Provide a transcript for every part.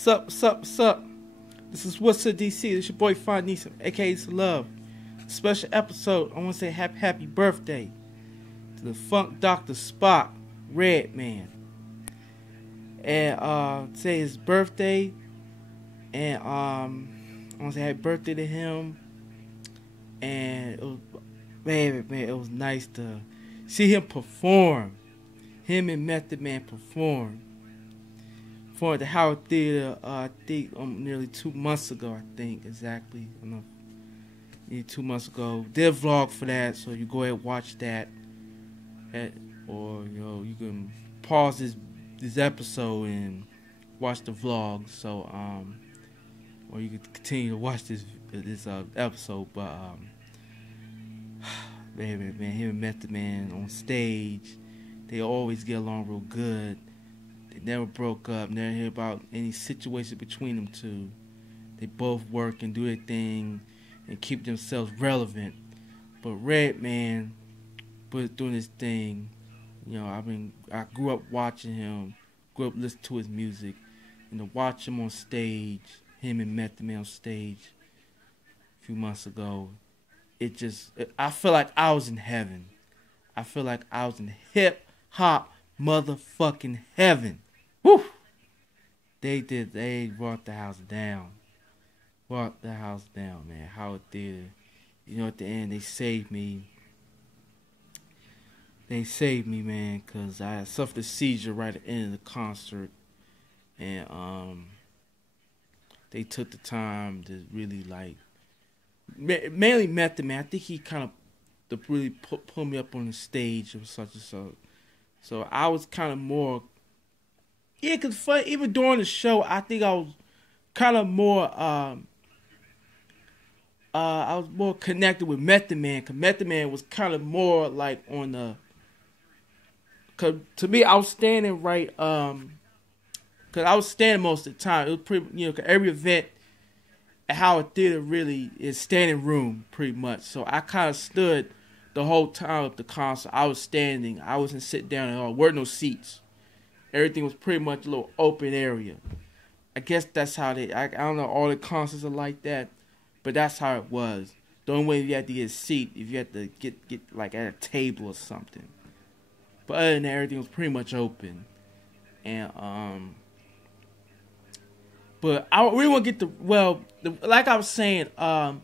Sup? This is wutshood DC. This is your boy Fine Neeson, aka Love. Special episode. I want to say happy birthday to the Funk Dr. Spock, Redman. And today is his birthday. And I want to say happy birthday to him. And it was, man, it was nice to see him perform. Him and Method Man perform. For the Howard Theater, I think nearly 2 months ago, I think exactly. I don't know. Yeah, 2 months ago. Did a vlog for that, so you go ahead and watch that. Or you can pause this episode and watch the vlog. So or you can continue to watch this episode. But man, him and Method Man on stage, they always get along real good. They never broke up. Never hear about any situation between them two. They both work and do their thing and keep themselves relevant. But Redman was doing his thing. I grew up watching him, grew up listening to his music, and to watch him on stage, him and Method Man on stage a few months ago, I feel like I was in heaven. I feel like I was in hip hop motherfucking heaven. Woo! They brought the house down. Brought the house down, man. Howard Theater. At the end, they saved me. They saved me, man, because I suffered a seizure right at the end of the concert. And they took the time to really, mainly Method Man. I think he kind of really pull me up on the stage or such and so. So I was kind of more, because even during the show, I think I was kind of more, I was more connected with Method Man, because Method Man was kind of more like on the, because to me, I was standing right, because I was standing most of the time. It was pretty, because every event at Howard Theater really is standing room, pretty much. So I kind of stood the whole time of the concert. I was standing. I wasn't sitting down at all. There were no seats. Everything was pretty much a little open area. I guess that's how I don't know, all the concerts are like that, but that's how it was. The only way you had to get a seat if you had to get like at a table or something. But other than that, everything was pretty much open. And but I really want to get like I was saying, I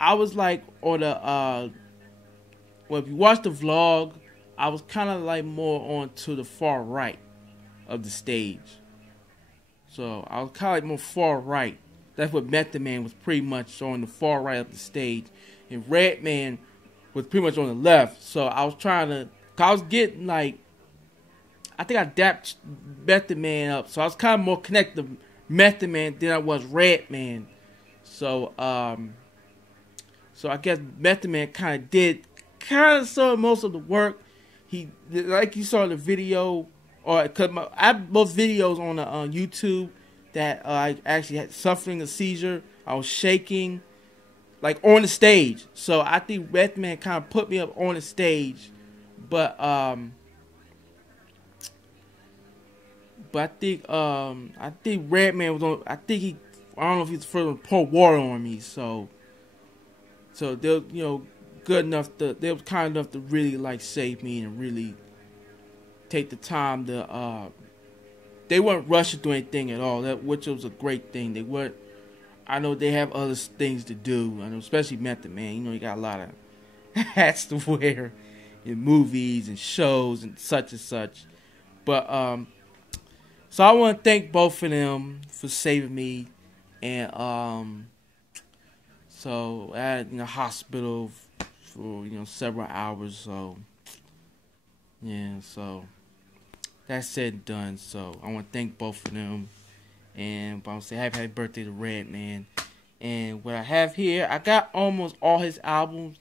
was like on the if you watch the vlog, I was kind of like more on to the far right of the stage. So I was kind of like more far right. That's what Method Man was pretty much on the far right of the stage. And Redman was pretty much on the left. So I was I was getting I think I dapped Method Man up. So I was kind of more connected to Method Man than I was Redman. So, so I guess Method Man kind of saw most of the work. He, like you saw in the video, because I have both videos on YouTube that I actually had suffering a seizure. I was shaking, on the stage. So I think Method Man kind of put me up on the stage, but I think Redman was on. I don't know if he's the first one to pour water on me. So they're good enough they were kind enough to really save me and really take the time to they weren't rushing through anything at all, which was a great thing. They weren't. I know they have other things to do. I know, especially Method Man. You got a lot of hats to wear in movies and shows and such. But so I want to thank both of them for saving me. And so I had in the hospital for several hours. So yeah, so that's said and done. So I want to thank both of them, and I want to say happy birthday to Redman. And what I have here, I got almost all his albums,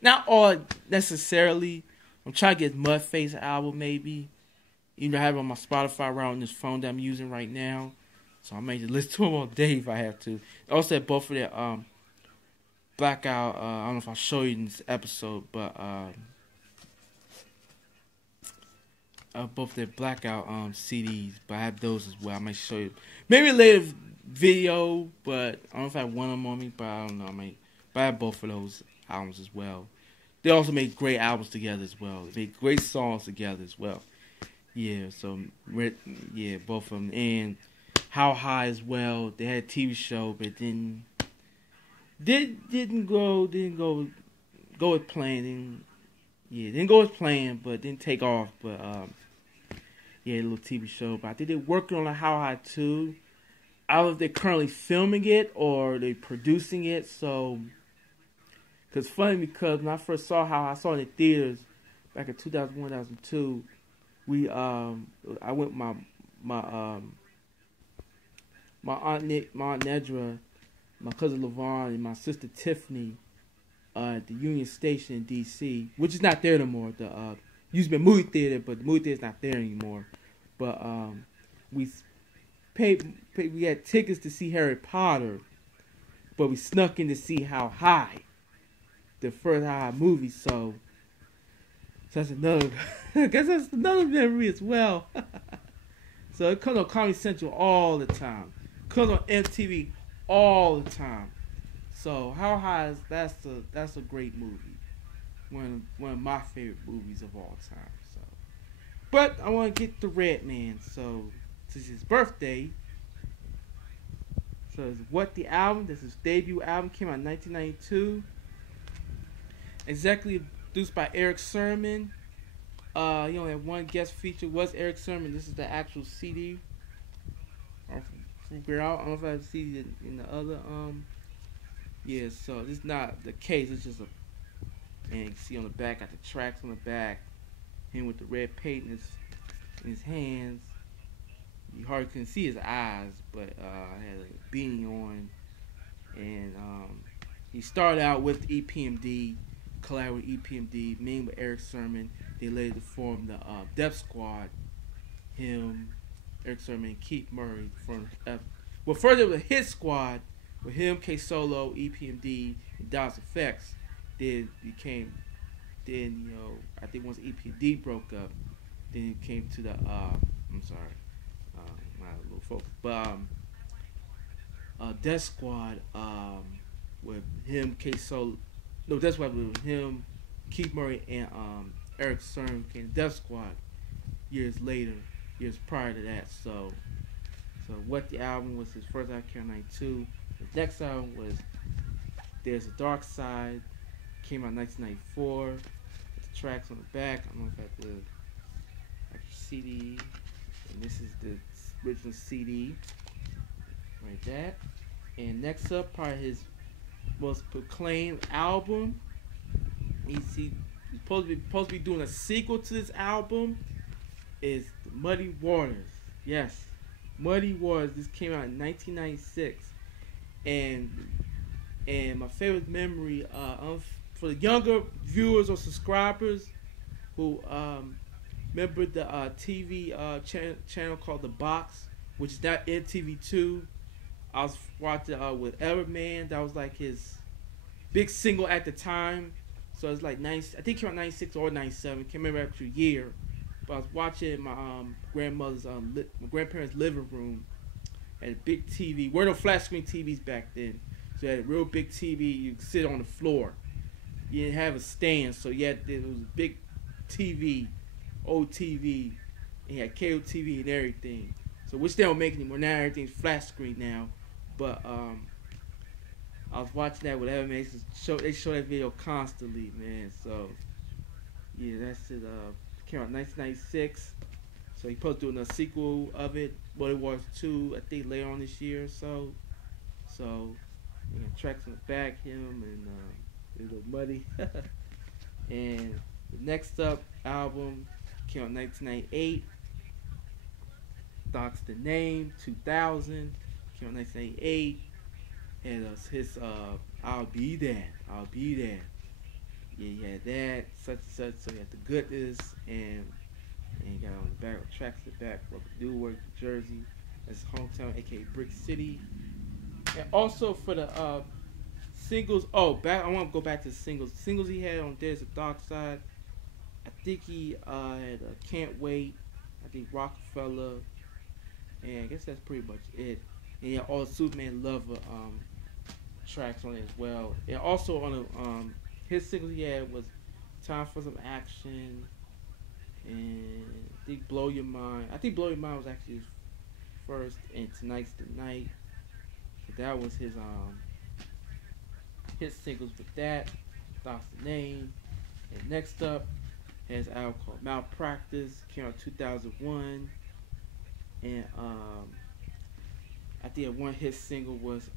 not all necessarily. I'm trying to get Mudface album maybe. I have it on my Spotify around on this phone that I'm using right now. So I may just listen to them all day if I have to. I also have both of their Blackout. I don't know if I'll show you in this episode, but both their blackout CDs, but I have those as well. I might show you maybe later video, but I don't know if I have one of them on me, but I don't know. I might, but I have both of those albums as well. They also made great albums together as well. They made great songs together as well. Yeah, so yeah, both of them, and How High as well. They had a TV show, but didn't go with plan. Didn't go with plan, but didn't take off. But yeah, a little TV show. But I think they're working on a How High 2. I don't know if they're currently filming it or they're producing it. So, cause funny because when I first saw How High, I saw it in the theaters back in 2001, 2002. I went with my aunt Nedra, my cousin LaVon, and my sister Tiffany at the Union Station in D.C., which is not there no more. The used to be a movie theater, but the movie theater's not there anymore. But we we had tickets to see Harry Potter, but we snuck in to see How High, the first How High movie. So that's another, I guess that's another memory as well. So it comes on Comedy Central all the time. It comes on MTV all the time. So How High is that's a great movie. One of my favorite movies of all time. So, but I want to get to Redman. So since his birthday, so it's What the Album. This is his debut album. Came out in 1992. Executive produced by Eric Sermon. He only had one guest feature. Was Eric Sermon. This is the actual CD. I don't know if I have a CD in the other. Yeah, so this is not the case. It's just a. And you can see on the back, got the tracks on the back. Him with the red paint in his hands. You hardly couldn't see his eyes, but had a beanie on. And he started out with EPMD, collaborated with EPMD, meeting with Eric Sermon. They later formed the Def Squad. Him, Eric Sermon, and Keith Murray. First it was a hit squad with him, K Solo, EPMD, and DOS Effects. Then I think once EPMD broke up, then it came to the I'm sorry, my little focus, but Death Squad with him, K Solo, no, Death Squad with him, Keith Murray, and Eric Sermon became Death Squad years prior to that. So What the Album was his first album, came out in 92. His next album was There's a Dark Side, came out in 1994. With the tracks on the back. I don't know if I have the actual CD. And this is the original CD. Right that. And next up, probably his most proclaimed album. He's supposed to be doing a sequel to this album. Is Muddy Waters. Yes, Muddy Waters. This came out in 1996, and my favorite memory for the younger viewers or subscribers who remember the TV channel called The Box, which is not MTV2. I was watching with Everman. That was like his big single at the time. So it's like I think it came out 96 or 97. Can't remember actual year. But I was watching in my grandmother's my grandparents' living room. Had a big TV. There were no flat screen TVs back then. So you had a real big TV. You could sit on the floor. You didn't have a stand, so it was a big TV, old TV. And you had cable TV and everything. So which they don't make anymore. Now everything's flat screen now. But I was watching that with Everman. They show that video constantly, man. So yeah, that's it. Came out in 1996. So he's supposed to do a sequel of it. What it was 2, I think later on this year or so. So tracks on the back, him and a little Muddy. And the next up album came out in 1998. Doc's the Name, 2000. Came out in 1998. And his I'll Be There. Yeah, you had that, such and such. So you had the Goodness, and you got on the back, tracks to the back, Newark, New Jersey. That's his hometown, aka Brick City. And also for the singles. I want to go back to the singles. The singles he had on There's a Dark Side. I think he had Can't Wait, think Rockefeller, and I guess that's pretty much it. And yeah, all the Superman Lover tracks on it as well. And also on the his singles he had was Time for Some Action and I think Blow Your Mind. I think Blow Your Mind was actually his first, and Tonight's the Night. So that was his singles with that. That's the name. And next up has an album called Malpractice, came out 2001. And I think one hit single was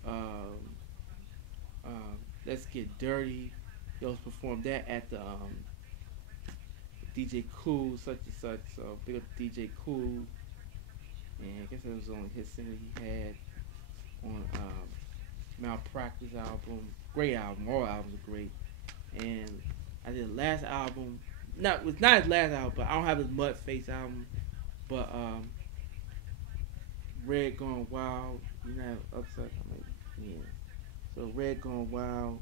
Let's Get Dirty. He also performed that at the DJ Cool, such and such. So big up DJ Cool. And I guess that was the only hit single he had on Malpractice album. Great album. All albums are great. And I did the last album. Not was not his last album, but I don't have his Mud Face album. But Red Gone Wild. You know, upside. Yeah. So Red Gone Wild.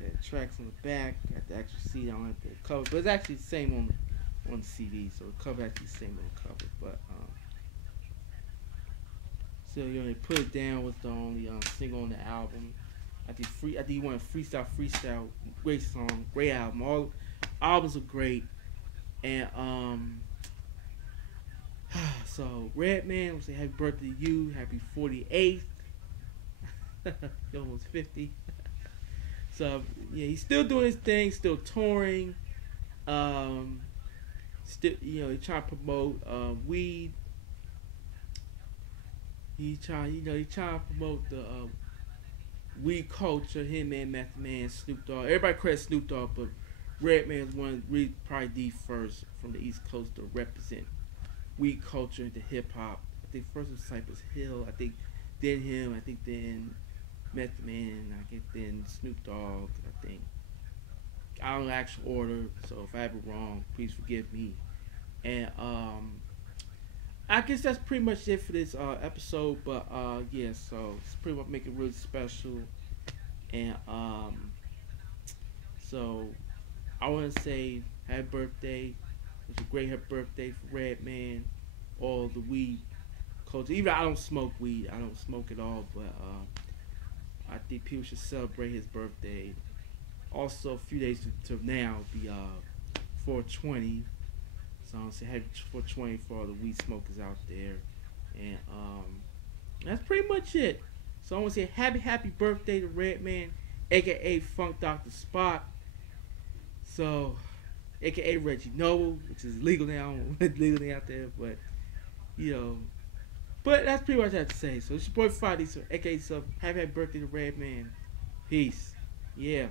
Got tracks on the back. Got the actual CD. I don't have the cover, but it's actually the same on the CD. So the cover actually the same on the cover. But so you know they put it down was the only single on the album. I think he wanted freestyle. Great song, great album. All albums are great, and so Redman, we say happy birthday to you, happy 48th. You're almost 50. So yeah, he's still doing his thing, still touring. Still, you know, he's trying to promote weed. He's trying to promote the weed culture. Him and Method Man, Snoop Dogg. Everybody credits Snoop Dogg, but Redman is really probably the first from the East Coast to represent weed culture into hip hop. I think first was Cypress Hill. I think then him. I think then Method Man. I think then Snoop Dogg. I think I don't know the actual order. So if I have it wrong, please forgive me. And I guess that's pretty much it for this episode. But yeah, so it's pretty much make it really special. And so I want to say happy birthday. It's a great happy birthday for Redman. All the weed culture. Even though I don't smoke weed, I don't smoke at all. But I think people should celebrate his birthday. Also, a few days to now be 420. So I'm saying happy 420 for all the weed smokers out there. And that's pretty much it. So I want to say happy birthday to Redman, aka Funk Dr. Spock. So, aka Reggie Noble, which is legal now, legally out there, but you know. But that's pretty much what I have to say. So it's your boy Friday, so aka happy birthday to Redman. Peace. Yeah.